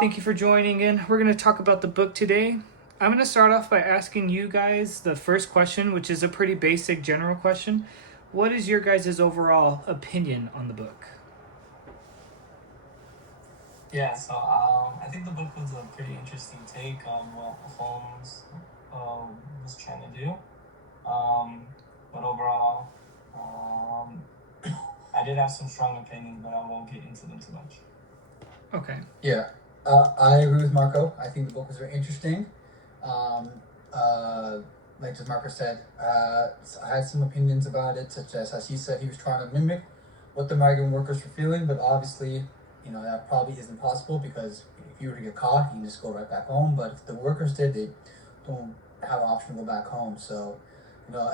Thank you for joining in. We're going to talk about the book today. I'm going to start off by asking you guys the first question, which is a pretty basic general question. What is your guys' overall opinion on the book? I think the book was a pretty interesting take on what Holmes was trying to do. Um, but overall, um, I did have some strong opinions, but I won't get into them too much. Okay. Yeah, I agree with Marco. I think the book was very interesting. Um, uh, like just Marco said, I had some opinions about it, such as he said, he was trying to mimic what the migrant workers were feeling, but obviously, that probably isn't possible because if you were to get caught, you can just go right back home. But if the workers did, they don't have an option to go back home. So,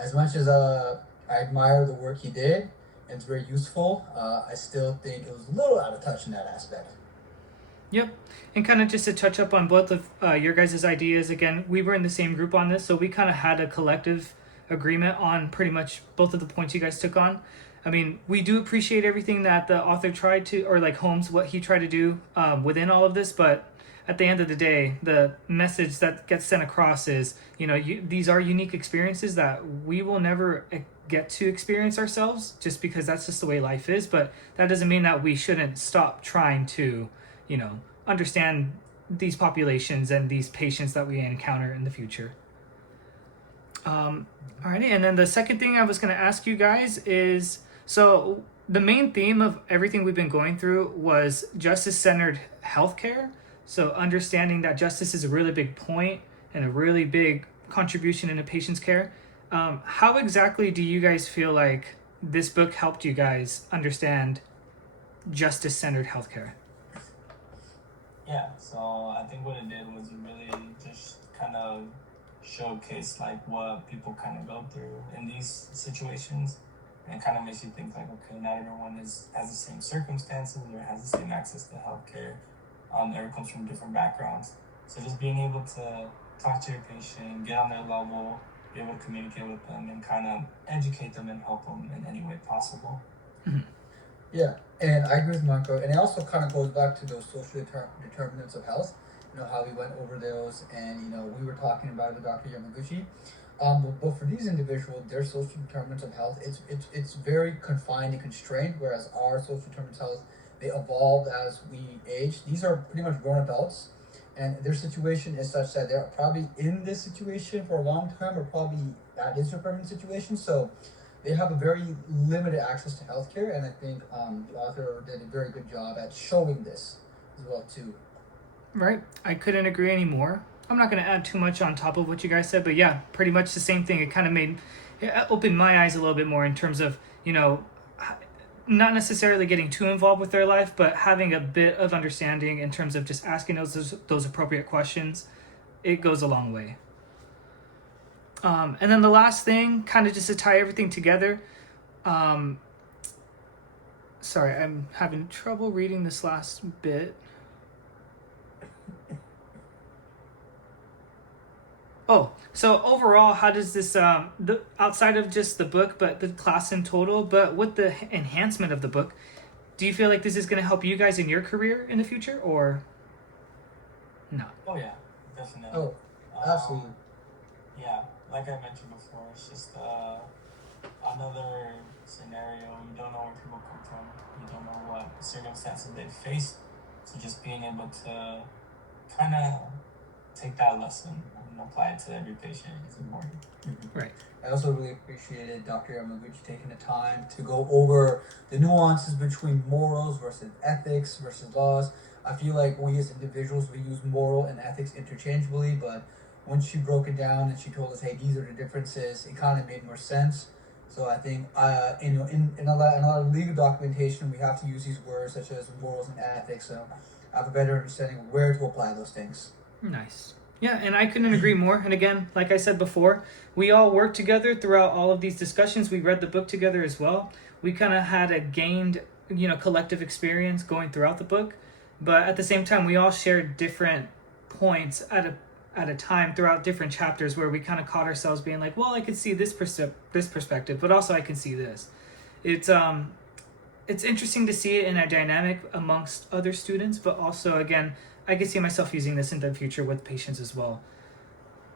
as much as I admire the work he did, and it's very useful, I still think it was a little out of touch in that aspect. Yep. And kind of just to touch up on both of your guys' ideas, again, we were in the same group on this, so we kind of had a collective agreement on pretty much both of the points you guys took on. I mean, we do appreciate everything that the author tried to, or like Holmes, what he tried to do within all of this, but at the end of the day, the message that gets sent across is, these are unique experiences that we will never get to experience ourselves just because that's just the way life is, but that doesn't mean that we shouldn't stop trying to understand these populations and these patients that we encounter in the future. Alrighty, and then the second thing I was going to ask you guys is, so the main theme of everything we've been going through was justice-centered healthcare. So understanding that justice is a really big point and a really big contribution in a patient's care. How exactly do you guys feel like this book helped you guys understand justice-centered healthcare? Yeah, so I think what it did was it really just kind of showcase like what people kind of go through in these situations, and kind of makes you think like, okay, not everyone has the same circumstances or has the same access to healthcare. Everyone comes from different backgrounds, so just being able to talk to your patient, get on their level, be able to communicate with them, and kind of educate them and help them in any way possible. Yeah, and I agree with Marco. And it also kind of goes back to those social determinants of health, how we went over those, and, we were talking about it with Dr. Yamaguchi. But for these individuals, their social determinants of health, it's very confined and constrained, whereas our social determinants of health, they evolve as we age. These are pretty much grown adults, and their situation is such that they're probably in this situation for a long time, or probably that is their permanent situation. So they have a very limited access to healthcare, and I think the author did a very good job at showing this as well too. Right. I couldn't agree anymore. I'm not going to add too much on top of what you guys said, but yeah, pretty much the same thing. It kind of opened my eyes a little bit more in terms of, not necessarily getting too involved with their life, but having a bit of understanding in terms of just asking those appropriate questions. It goes a long way. And then the last thing, kind of just to tie everything together. Sorry, I'm having trouble reading this last bit. Oh, so overall, how does this, outside of just the book, but the class in total, but with the enhancement of the book, do you feel like this is going to help you guys in your career in the future, or no? Oh yeah, definitely. Oh, absolutely. Yeah, like I mentioned before, it's just another scenario. You don't know where people come from. You don't know what circumstances they face. So just being able to kind of take that lesson and apply it to every patient is important. Right. I also really appreciated Dr. Yamaguchi taking the time to go over the nuances between morals versus ethics versus laws. I feel like we as individuals, we use moral and ethics interchangeably, but once she broke it down and she told us, hey, these are the differences, it kind of made more sense. So I think, in a lot of legal documentation, we have to use these words such as morals and ethics, so I have a better understanding of where to apply those things. Nice. Yeah, and I couldn't agree more. And again, like I said before, we all worked together throughout all of these discussions. We read the book together as well. We kind of had a gained, collective experience going throughout the book. But at the same time, we all shared different points at a time throughout different chapters where we kind of caught ourselves being like, well, I could see this perspective, but also I can see this. It's interesting to see it in a dynamic amongst other students, but also, again, I could see myself using this in the future with patients as well.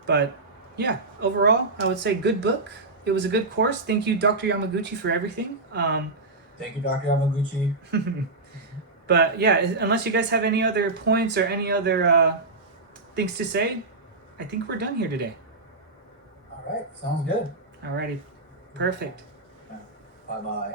But yeah, overall, I would say good book. It was a good course. Thank you, Dr. Yamaguchi, for everything. Thank you, Dr. Yamaguchi. But yeah, unless you guys have any other points or any other things to say, I think we're done here today. All right, sounds good. Alrighty, perfect. Bye-bye.